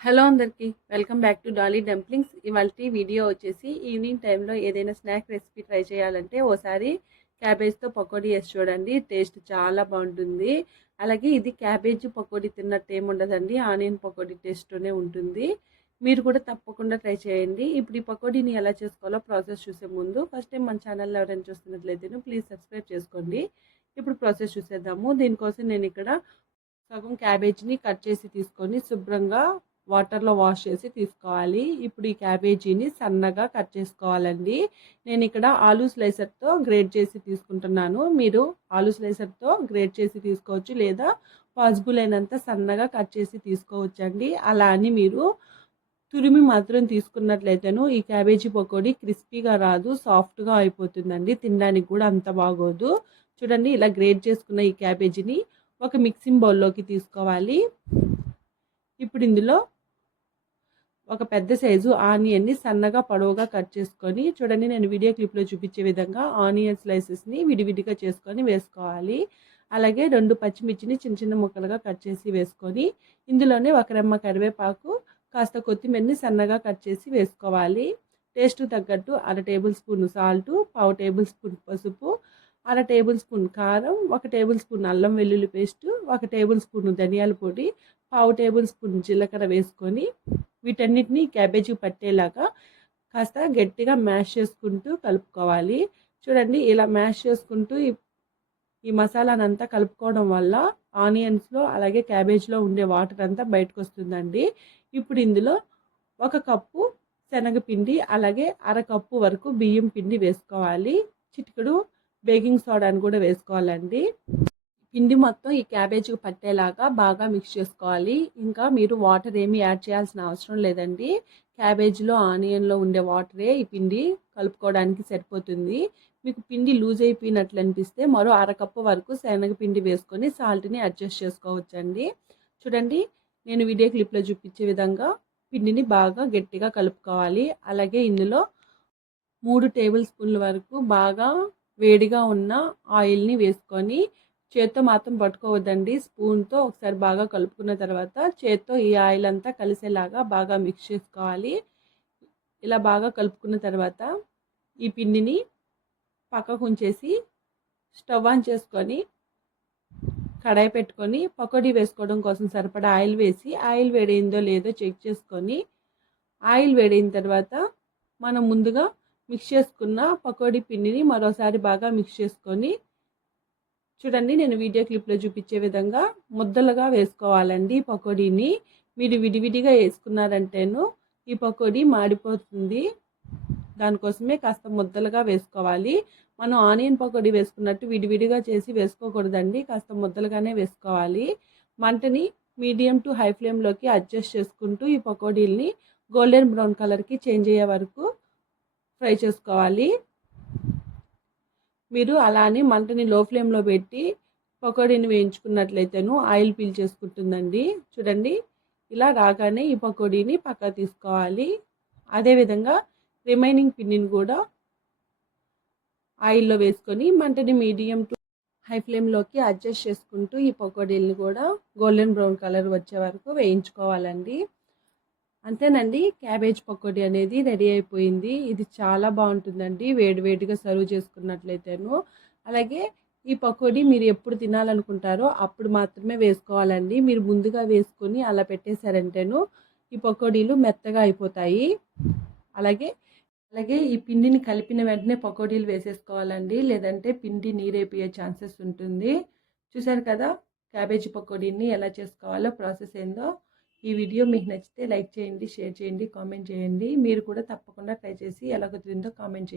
Hello అందరికీ welcome back to Dolly dumplings. ఇవాల్టి video వచ్చేసి ఈవినింగ్ టైంలో ఏదైనా స్నాక్ రెసిపీ ట్రై చేయాలంటే ఓసారి క్యాబేజ్తో పకోడీ వేసి చూడండి. టేస్ట్ చాలా బాగుంటుంది. అలాగే ఇది క్యాబేజ్ పకోడీ తిన్నట్టు ఏముండదండి, ఆనియన్ పకోడీ టేస్ట్తోనే ఉంటుంది. మీరు కూడా తప్పకుండా ట్రై చేయండి. ఇప్పుడు ఈ పకోడీని ఎలా చేసుకోవాలో ప్రాసెస్ చూసే ముందు ఫస్ట్ టైం మన ఛానల్లో ఎవరైనా చూస్తున్నట్లయితే ప్లీజ్ సబ్స్క్రైబ్ చేసుకోండి. ఇప్పుడు ప్రాసెస్ చూసేద్దాము. దీనికోసం నేను ఇక్కడ సగం క్యాబేజీని కట్ చేసి తీసుకొని శుభ్రంగా వాటర్లో వాష్ చేసి తీసుకోవాలి. ఇప్పుడు ఈ క్యాబేజీని సన్నగా కట్ చేసుకోవాలండి. నేను ఇక్కడ ఆలూ స్లైసర్తో గ్రేట్ చేసి తీసుకుంటున్నాను. మీరు ఆలూ స్లైసర్తో గ్రేట్ చేసి తీసుకోవచ్చు, లేదా పాసిబుల్ అయినంత సన్నగా కట్ చేసి తీసుకోవచ్చండి. అలా అని మీరు తురిమి మాత్రం తీసుకున్నట్లయితేను ఈ క్యాబేజీ పకోడీ క్రిస్పీగా రాదు, సాఫ్ట్గా అయిపోతుందండి. తినడానికి కూడా అంత బాగోదు. చూడండి, ఇలా గ్రేట్ చేసుకున్న ఈ క్యాబేజీని ఒక మిక్సింగ్ బౌల్లోకి తీసుకోవాలి. ఇప్పుడు ఇందులో ఒక పెద్ద సైజు ఆనియన్ని సన్నగా పొడవుగా కట్ చేసుకొని, చూడండి నేను వీడియో క్లిప్లో చూపించే విధంగా ఆనియన్ స్లైసెస్ని విడివిడిగా చేసుకొని వేసుకోవాలి. అలాగే 2 పచ్చిమిర్చిని చిన్న చిన్న ముక్కలుగా కట్ చేసి వేసుకొని, ఇందులోనే ఒక రెమ్మ కరివేపాకు, కాస్త కొత్తిమీరని సన్నగా కట్ చేసి వేసుకోవాలి. టేస్ట్ తగ్గట్టు 1/2 table spoon salt, 1/2 table spoon పసుపు, 1/2 టేబుల్ స్పూన్ కారం, 1 టేబుల్ స్పూన్ అల్లం వెల్లుల్లి పేస్టు, 1 టేబుల్ స్పూన్ ధనియాల పొడి, 1/2 టేబుల్ స్పూన్ జీలకర్ర వేసుకొని వీటన్నిటిని క్యాబేజీ పట్టేలాగా కాస్త గట్టిగా మ్యాష్ చేసుకుంటూ కలుపుకోవాలి. చూడండి, ఇలా మ్యాష్ చేసుకుంటూ ఈ మసాలానంతా కలుపుకోవడం వల్ల ఆనియన్స్లో అలాగే క్యాబేజ్లో ఉండే వాటర్ అంతా బయటకు వస్తుందండి. ఇప్పుడు ఇందులో 1 కప్పు శనగపిండి, అలాగే 1/2 కప్పు వరకు బియ్యం పిండి వేసుకోవాలి. చిటికెడు బేకింగ్ సోడాని కూడా వేసుకోవాలండి. పిండి మొత్తం ఈ క్యాబేజీకి పట్టేలాగా బాగా మిక్స్ చేసుకోవాలి. ఇంకా మీరు వాటర్ ఏమీ యాడ్ చేయాల్సిన అవసరం లేదండి. క్యాబేజీలో ఆనియన్లో ఉండే వాటరే ఈ పిండి కలుపుకోవడానికి సరిపోతుంది. మీకు పిండి లూజ్ అయిపోయినట్లు అనిపిస్తే మరో 1/2 కప్పు వరకు శనగపిండి వేసుకొని సాల్ట్ని అడ్జస్ట్ చేసుకోవచ్చండి. చూడండి, నేను వీడియో క్లిప్లో చూపించే విధంగా పిండిని బాగా గట్టిగా కలుపుకోవాలి. అలాగే ఇందులో 3 టేబుల్ స్పూన్ల వరకు బాగా వేడిగా ఉన్న ఆయిల్ని వేసుకొని, చేత్తో మాత్రం పట్టుకోవద్దండి, స్పూన్తో ఒకసారి బాగా కలుపుకున్న తర్వాత చేత్తో ఈ ఆయిల్ అంతా కలిసేలాగా బాగా మిక్స్ చేసుకోవాలి. ఇలా బాగా కలుపుకున్న తర్వాత ఈ పిండిని పక్కకు ఉంచేసి స్టవ్ ఆన్ చేసుకొని కడాయి పెట్టుకొని పకోడీ వేసుకోవడం కోసం సరిపడా ఆయిల్ వేసి, ఆయిల్ వేడైందో లేదో చెక్ చేసుకొని, ఆయిల్ వేడైన తర్వాత మనం ముందుగా మిక్స్ చేసుకున్న పకోడీ పిండిని మరోసారి బాగా మిక్స్ చేసుకొని, చూడండి నేను వీడియో క్లిప్లో చూపించే విధంగా ముద్దలుగా వేసుకోవాలండి పకోడీని. మీరు విడివిడిగా వేసుకున్నారంటేను ఈ పకోడీ మాడిపోతుంది. దానికోసమే కాస్త ముద్దలుగా వేసుకోవాలి. మనం ఆనియన్ పకోడీ వేసుకున్నట్టు విడివిడిగా చేసి వేసుకోకూడదండి, కాస్త ముద్దలుగానే వేసుకోవాలి. మంటని మీడియం టు హై ఫ్లేమ్లోకి అడ్జస్ట్ చేసుకుంటూ ఈ పకోడీల్ని గోల్డెన్ బ్రౌన్ కలర్కి చేంజ్ అయ్యే వరకు ఫ్రై చేసుకోవాలి. మీరు అలానే మంటని లో ఫ్లేమ్లో పెట్టి పకోడీని వేయించుకున్నట్లయితేను ఆయిల్ పీల్చేసుకుంటుందండి. చూడండి, ఇలా రాగానే ఈ పకోడీని పక్క తీసుకోవాలి. అదేవిధంగా రిమైనింగ్ పిండిని కూడా ఆయిల్లో వేసుకొని మంటని మీడియం టు హై ఫ్లేమ్లోకి అడ్జస్ట్ చేసుకుంటూ ఈ పకోడీలను కూడా గోల్డెన్ బ్రౌన్ కలర్ వచ్చే వరకు వేయించుకోవాలండి. అంతేనండి, క్యాబేజ్ పకోడీ అనేది రెడీ అయిపోయింది. ఇది చాలా బాగుంటుందండి వేడివేడిగా సర్వ్ చేసుకున్నట్లయితేను. అలాగే ఈ పకోడీ మీరు ఎప్పుడు తినాలనుకుంటారో అప్పుడు మాత్రమే వేసుకోవాలండి. మీరు ముందుగా వేసుకొని అలా పెట్టేశారంటేను ఈ పకోడీలు మెత్తగా అయిపోతాయి. అలాగే ఈ పిండిని కలిపిన వెంటనే పకోడీలు వేసేసుకోవాలండి, లేదంటే పిండి నీరైపోయే ఛాన్సెస్ ఉంటుంది. చూసారు కదా క్యాబేజీ పకోడీని ఎలా చేసుకోవాలో, ప్రాసెస్ ఏందో. ఈ వీడియో మీకు నచ్చితే లైక్ చేయండి, షేర్ చేయండి, కామెంట్ చేయండి. మీరు కూడా తప్పకుండా ట్రై చేసి ఎలా కుదిరిందో కామెంట్ చేయండి.